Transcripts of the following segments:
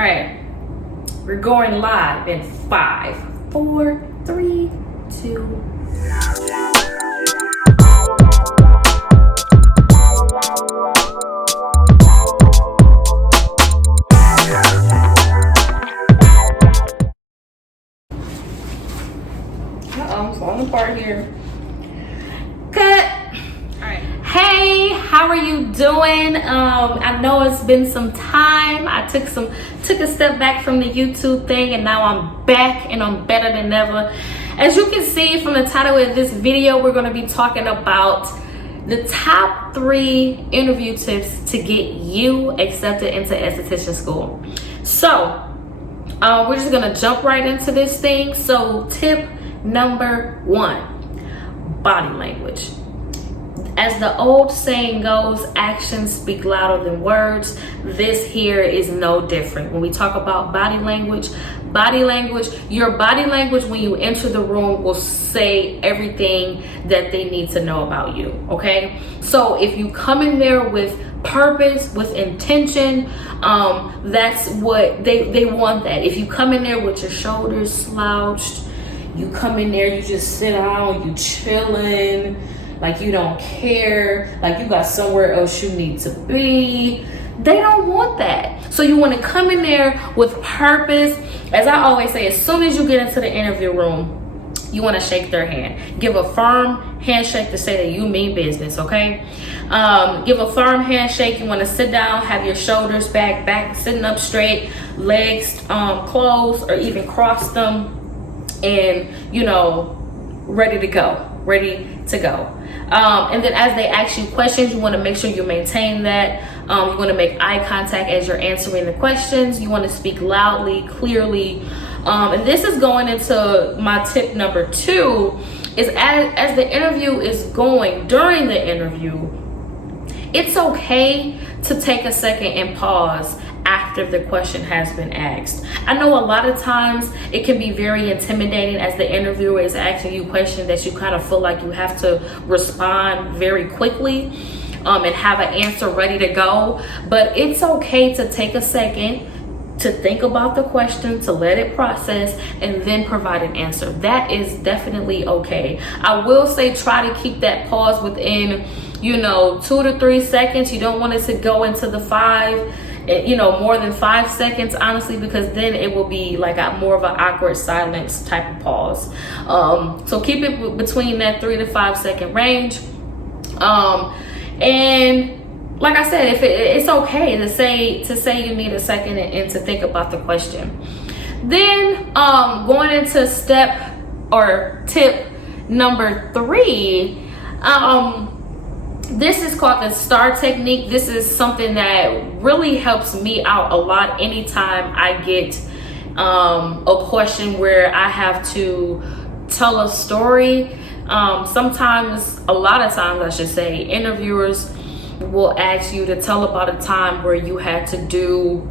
right, we're going live in 5, 4, 3, 2. I'm falling apart here. Cut. Hey, how are you doing? I know it's been some time. I took a step back from the YouTube thing, and now I'm back and I'm better than ever. As you can see from the title of this video, we're going to be talking about the top 3 interview tips to get you accepted into esthetician school. So we're just going to jump right into this thing. So tip number 1, body language. As the old saying goes, actions speak louder than words. This here is no different. When we talk about body language, your body language when you enter the room will say everything that they need to know about you, okay? So if you come in there with purpose, with intention, that's what they want. That if you come in there with your shoulders slouched, you come in there, you just sit down, you chilling, like you don't care, like you got somewhere else you need to be. They don't want that. So you want to come in there with purpose. As I always say, as soon as you get into the interview room, you want to shake their hand. Give a firm handshake to say that you mean business, okay? Give a firm handshake. You want to sit down, have your shoulders back sitting up straight, legs closed or even cross them, and ready to go. And then as they ask you questions, you want to make sure you maintain that. You want to make eye contact as you're answering the questions. You want to speak loudly, clearly. And this is going into my tip number 2, is as the interview is going, during the interview, it's okay to take a second and pause after the question has been asked. I know a lot of times it can be very intimidating as the interviewer is asking you questions that you kind of feel like you have to respond very quickly and have an answer ready to go. But it's okay to take a second to think about the question, to let it process, and then provide an answer. That is definitely okay. I will say try to keep that pause within 2 to 3 seconds. You don't want it to go into the 5, more than 5 seconds, honestly, because then it will be like more of an awkward silence type of pause. So keep it between that 3 to 5 second range. And like I said, if it's okay to say you need a second and to think about the question. Then going into tip number 3, this is called the S.T.A.R technique. This is something that really helps me out a lot anytime I get a question where I have to tell a story. A lot of times I should say, interviewers will ask you to tell about a time where you had to do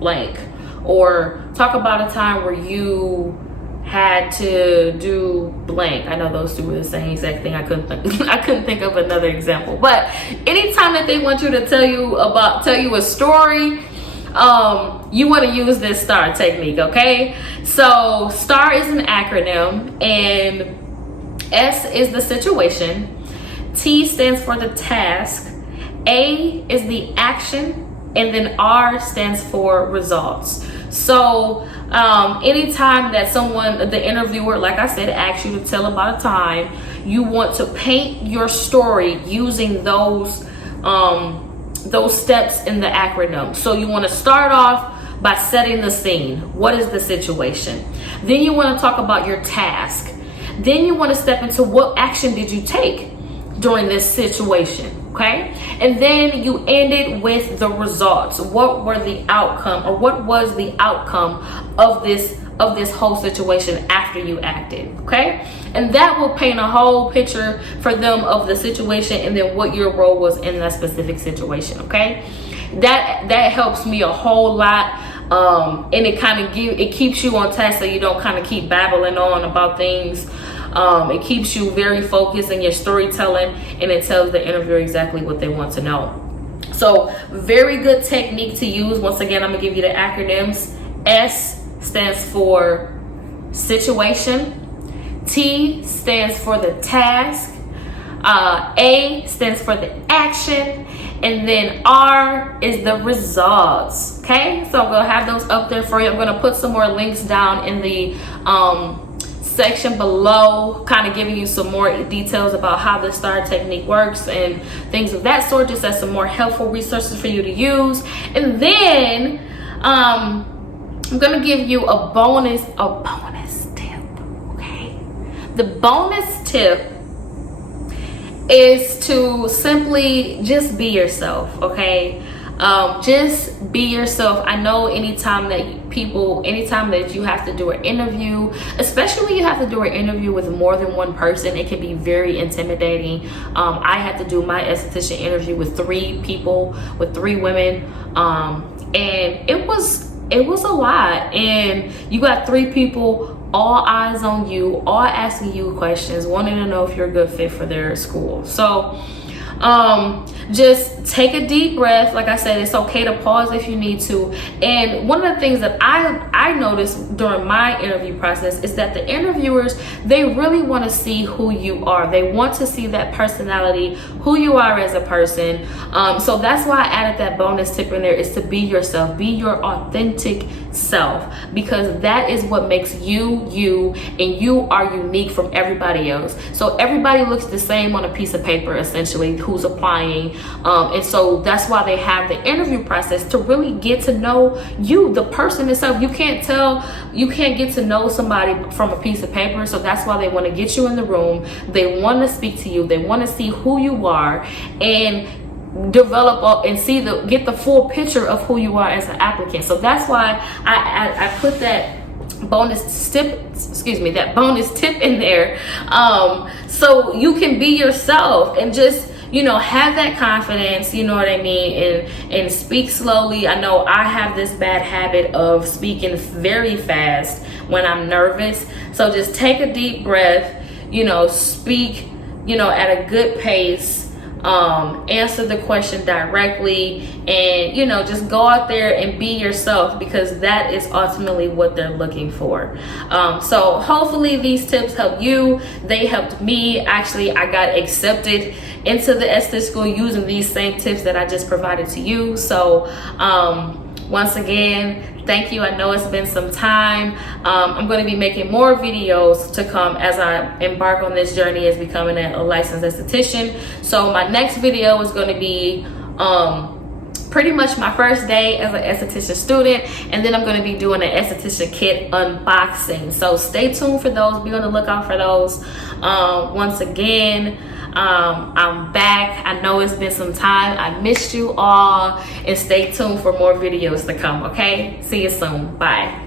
blank, or talk about a time where you had to do blank. I know those 2 were the same exact thing. I couldn't think of another example. But anytime that they want you to tell you a story, you want to use this S.T.A.R technique, okay? So S.T.A.R is an acronym, and S is the situation, T stands for the task, A is the action, and then R stands for results. So anytime that the interviewer, like I said, asks you to tell about a time, you want to paint your story using those steps in the acronym. So you want to start off by setting the scene. What is the situation? Then you want to talk about your task. Then you want to step into what action did you take during this situation, okay? And then you end it with the results. What was the outcome of this whole situation after you acted, okay? And that will paint a whole picture for them of the situation and then what your role was in that specific situation, okay? That helps me a whole lot. And it keeps you on task, so you don't kind of keep babbling on about things. It keeps you very focused in your storytelling, and it tells the interviewer exactly what they want to know. So very good technique to use. Once again, I'm gonna give you the acronyms. S stands for situation. T stands for the task. A stands for the action. And then R is the results. Okay, so I'm gonna have those up there for you. I'm gonna put some more links down in the section below, kind of giving you some more details about how the S.T.A.R technique works and things of that sort, just as some more helpful resources for you to use. And then I'm gonna give you a bonus tip. Okay, the bonus tip is to simply just be yourself. Okay, just be yourself. I know anytime that you have to do an interview, especially when you have to do an interview with more than one person, it can be very intimidating. I had to do my esthetician interview with 3 people, with 3 women, and it was a lot. And you got 3 people, all eyes on you, all asking you questions, wanting to know if you're a good fit for their school. So just take a deep breath. Like I said, it's okay to pause if you need to. And one of the things that I noticed during my interview process is that the interviewers, they really want to see who you are. They want to see that personality, who you are as a person. So that's why I added that bonus tip in there, is to be yourself, be your authentic self, because that is what makes you you, and you are unique from everybody else. So everybody looks the same on a piece of paper, essentially, who's applying, and so that's why they have the interview process, to really get to know you, the person itself. You can't get to know somebody from a piece of paper. So that's why they want to get you in the room. They want to speak to you. They want to see who you are and develop up and get the full picture of who you are as an applicant. So that's why I put that bonus tip in there, so you can be yourself and just, you know, have that confidence, you know what I mean, and speak slowly. I know I have this bad habit of speaking very fast when I'm nervous. So just take a deep breath, you know, speak, you know, at a good pace, answer the question directly, and, you know, just go out there and be yourself, because that is ultimately what they're looking for. So hopefully these tips help you. They helped me. Actually, I got accepted into the S.T.A.R school using these same tips that I just provided to you. So once again, thank you. I know it's been some time. I'm going to be making more videos to come as I embark on this journey as becoming a licensed esthetician. So my next video is going to be pretty much my first day as an esthetician student, and then I'm going to be doing an esthetician kit unboxing. So stay tuned for those. Be on the lookout for those. Once again, I'm back. I know it's been some time. I missed you all, and stay tuned for more videos to come. Okay, see you soon. Bye.